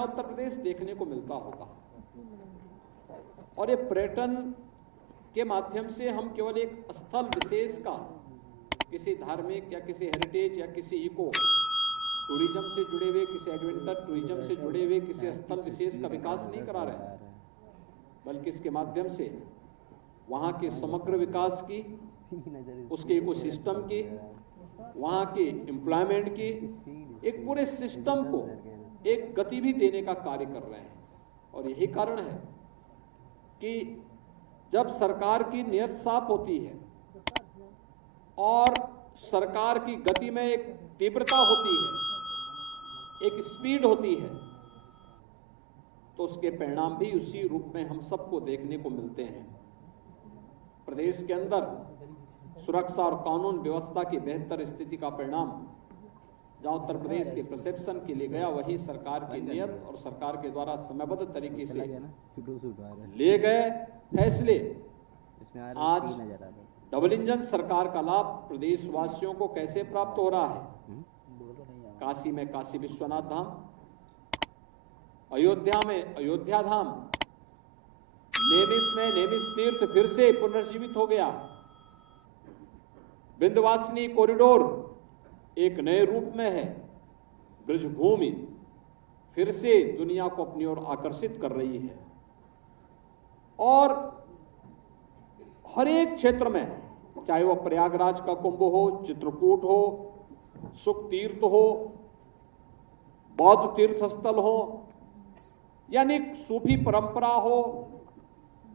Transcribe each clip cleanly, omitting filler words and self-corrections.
नया उत्तर प्रदेश देखने को मिलता होगा। और ये पर्यटन के माध्यम से हम केवल एक स्थल विशेष का, किसी धार्मिक या किसी हेरिटेज या किसी इको टूरिज्म से जुड़े हुए, किसी एडवेंचर टूरिज्म से जुड़े हुए किसी स्थल विशेष का विकास नहीं करा रहे हैं, बल्कि इसके माध्यम से वहाँ के समग्र विकास की, उसके इकोसिस्टम की, वहाँ के एम्प्लॉयमेंट की, एक पूरे सिस्टम को एक गति भी देने का कार्य कर रहे हैं। और यही कारण है कि जब सरकार की नीयत साफ होती है और सरकार की गति में एक तीव्रता होती है, एक स्पीड होती है, तो उसके परिणाम भी उसी रूप में हम सबको देखने को मिलते हैं। प्रदेश के अंदर सुरक्षा और कानून व्यवस्था की बेहतर स्थिति का परिणाम जहां उत्तर प्रदेश के परसेप्शन के लिए गया, वही सरकार की नियत और सरकार के द्वारा समयबद्ध तरीके से लिए गए फैसले आज डबल इंजन सरकार का लाभ प्रदेशवासियों को कैसे प्राप्त हो रहा है। काशी में काशी विश्वनाथ धाम, अयोध्या में अयोध्या धाम, नेमिष में नेमिष तीर्थ फिर से पुनर्जीवित हो गया। विंध्यवासिनी कॉरिडोर एक नए रूप में है। ब्रजभूमि फिर से दुनिया को अपनी ओर आकर्षित कर रही है। और हर एक क्षेत्र में, चाहे वह प्रयागराज का कुंभ हो, चित्रकूट हो, सुख तीर्थ हो, बौद्ध तीर्थ स्थल हो, यानी सूफी परंपरा हो,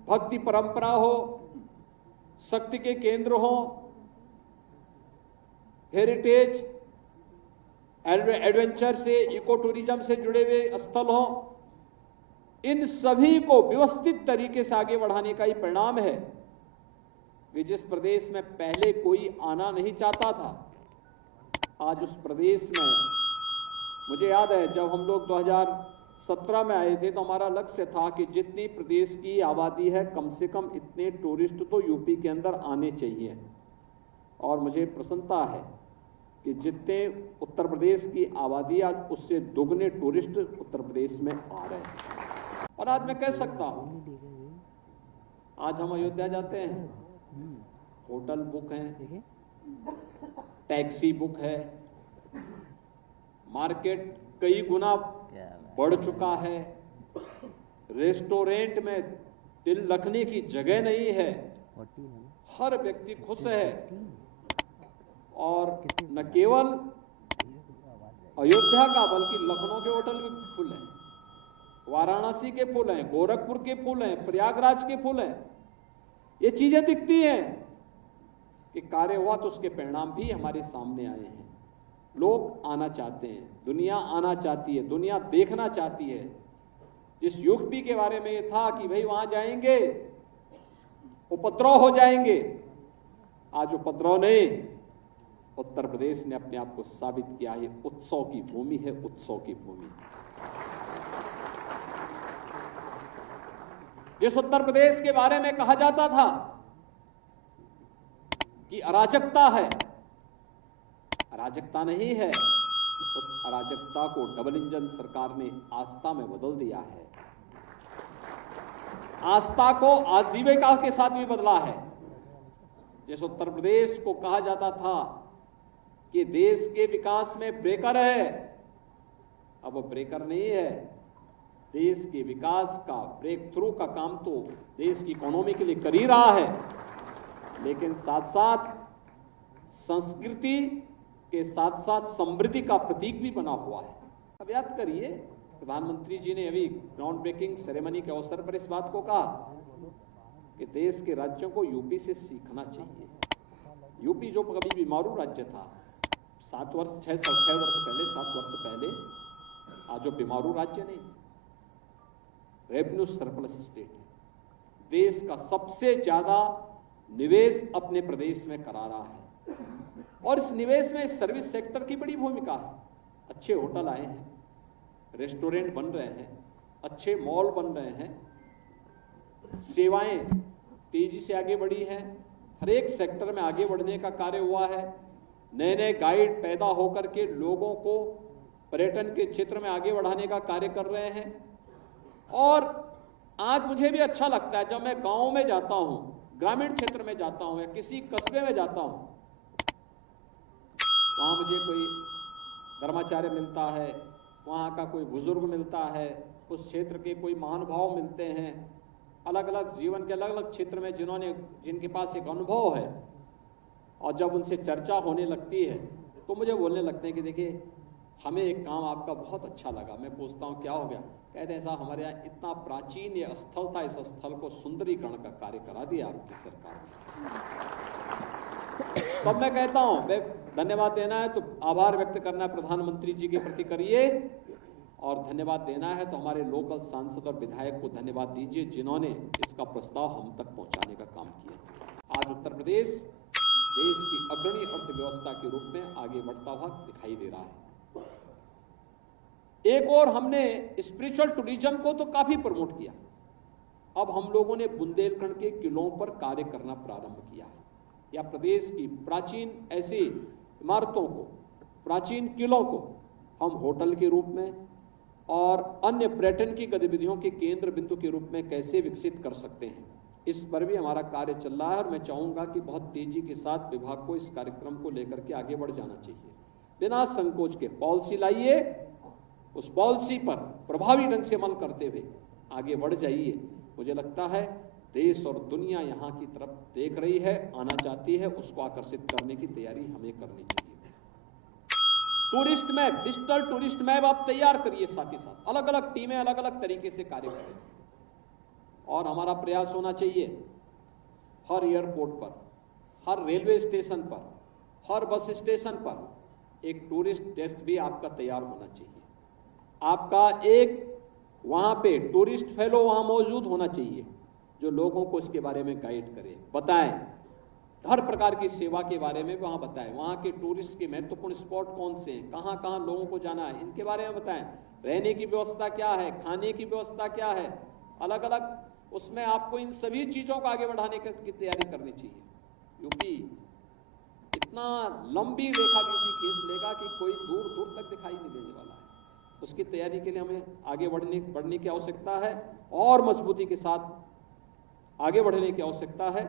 भक्ति परंपरा हो, शक्ति के केंद्र हो, हेरिटेज एडवेंचर से, इको टूरिज्म से जुड़े हुए स्थल हो, इन सभी को व्यवस्थित तरीके से आगे बढ़ाने का ही परिणाम है कि जिस प्रदेश में पहले कोई आना नहीं चाहता था, आज उस प्रदेश में, मुझे याद है जब हम लोग 2017 में आए थे तो हमारा लक्ष्य था कि जितनी प्रदेश की आबादी है, कम से कम इतने टूरिस्ट तो यूपी के अंदर आने चाहिए। और मुझे प्रसन्नता है कि जितने उत्तर प्रदेश की आबादी, आज उससे दोगुने टूरिस्ट उत्तर प्रदेश में आ रहे हैं। और आज मैं कह सकता हूं, आज हम अयोध्या जाते हैं, होटल बुक है, टैक्सी बुक है, मार्केट कई गुना बढ़ चुका है, रेस्टोरेंट में दिल रखने की जगह नहीं है, हर व्यक्ति खुश है। और न केवल अयोध्या का बल्कि लखनऊ के होटल भी फुल हैं, वाराणसी के फुल हैं, गोरखपुर के फुल हैं, प्रयागराज के फुल हैं। ये चीजें दिखती हैं कि कार्य हुआ तो उसके परिणाम भी हमारे सामने आए हैं। लोग आना चाहते हैं, दुनिया आना चाहती है, दुनिया देखना चाहती है। जिस यूपी के बारे में ये था कि भाई वहां जाएंगे उपद्रव हो जाएंगे, आज उपद्रव नहीं, उत्तर प्रदेश ने अपने आप को साबित किया है। उत्सव की भूमि है, उत्सव की भूमि। जिस उत्तर प्रदेश के बारे में कहा जाता था कि अराजकता है, अराजकता नहीं है, उस अराजकता को डबल इंजन सरकार ने आस्था में बदल दिया है। आस्था को आजीविका के साथ भी बदला है। जिस उत्तर प्रदेश को कहा जाता था कि देश के विकास में ब्रेकर है, अब वो ब्रेकर नहीं है। देश के विकास का ब्रेक थ्रू का काम तो देश की इकोनॉमी के लिए कर ही रहा है, लेकिन साथ साथ संस्कृति के साथ साथ समृद्धि का प्रतीक भी बना हुआ है। अब याद करिए, प्रधानमंत्री जी ने अभी ग्राउंड ब्रेकिंग सेरेमनी के अवसर पर इस बात को कहा कि देश के राज्यों को यूपी से सीखना चाहिए। यूपी जो कभी बीमारू राज्य था, 7 वर्ष पहले, आज जो बीमारू राज्य नहीं, रेवेन्यू सरप्लस स्टेट है। देश का सबसे ज्यादा निवेश अपने प्रदेश में करा रहा है, और इस निवेश में सर्विस सेक्टर की बड़ी भूमिका है। अच्छे होटल आए हैं, रेस्टोरेंट बन रहे हैं, अच्छे मॉल बन रहे हैं, सेवाएं तेजी से आगे बढ़ी हैं, हर एक सेक्टर में आगे बढ़ने का कार्य हुआ है। नए नए गाइड पैदा होकर के लोगों को पर्यटन के क्षेत्र में आगे बढ़ाने का कार्य कर रहे हैं। और आज मुझे भी अच्छा लगता है जब मैं गांव में जाता हूं, ग्रामीण क्षेत्र में जाता हूं या किसी कस्बे में जाता हूं, वहां मुझे कोई धर्माचार्य मिलता है, वहां का कोई बुजुर्ग मिलता है, उस क्षेत्र के कोई महानुभाव मिलते हैं, अलग अलग जीवन के अलग अलग क्षेत्र में जिनके पास एक अनुभव है, और जब उनसे चर्चा होने लगती है तो मुझे बोलने लगते हैं कि देखिए हमें एक काम आपका बहुत अच्छा लगा। मैं पूछता हूँ क्या हो गया? कहते हैं साहब हमारे यहाँ इतना प्राचीन ये स्थल था, इस स्थल को सुंदरीकरण का कार्य करा दिया आपकी सरकार ने। तब मैं कहता हूँ धन्यवाद देना है तो आभार व्यक्त करना है प्रधानमंत्री जी के प्रति करिए, और धन्यवाद देना है तो हमारे लोकल सांसद और विधायक को धन्यवाद दीजिए जिन्होंने इसका प्रस्ताव हम तक पहुंचाने का काम किया। आज उत्तर प्रदेश देश की अग्रणी अर्थव्यवस्था के रूप में आगे बढ़ता हुआ दिखाई दे रहा है। एक और हमने स्पिरिचुअल टूरिज्म को तो काफी प्रमोट किया। अब हम लोगों ने बुंदेलखंड के किलों पर कार्य करना प्रारंभ किया है, या प्रदेश की प्राचीन ऐसी इमारतों को, प्राचीन किलों को हम होटल के रूप में और अन्य पर्यटन की गतिविधियों के केंद्र बिंदु के रूप में कैसे विकसित कर सकते हैं, इस पर भी हमारा कार्य चल रहा है। और मैं चाहूंगा कि बहुत तेजी के साथ विभाग को इस कार्यक्रम को लेकर के आगे बढ़ जाना चाहिए। बिना संकोच के पॉलिसी लाइए, उस पॉलिसी पर प्रभावी ढंग से अमल करते हुए आगे बढ़ जाइए। मुझे लगता है देश और दुनिया यहाँ की तरफ देख रही है, आना चाहती है, उसको आकर्षित करने की तैयारी हमें करनी चाहिए। Tourist map, digital tourist map आप तैयार करिए, साथ ही साथ अलग अलग टीमें अलग अलग तरीके से कार्य करें। और हमारा प्रयास होना चाहिए हर एयरपोर्ट पर, हर रेलवे स्टेशन पर, हर बस स्टेशन पर एक टूरिस्ट डेस्क भी आपका तैयार होना चाहिए। आपका एक वहां पे टूरिस्ट फेलो वहां मौजूद होना चाहिए जो लोगों को इसके बारे में गाइड करे, बताएं, हर प्रकार की सेवा के बारे में वहां बताएं, वहां के टूरिस्ट के महत्वपूर्ण स्पॉट कौन से हैं, कहां कहां लोगों को जाना है, इनके बारे में बताएं, रहने की व्यवस्था क्या है, खाने की व्यवस्था क्या है, अलग अलग उसमें आपको इन सभी चीजों को आगे बढ़ाने की तैयारी करनी चाहिए। यूपी इतना लंबी रेखा यूपी खींच लेगा कि कोई दूर दूर तक दिखाई नहीं देने वाला है। उसकी तैयारी के लिए हमें आगे बढ़ने की आवश्यकता है और मजबूती के साथ आगे बढ़ने की आवश्यकता है।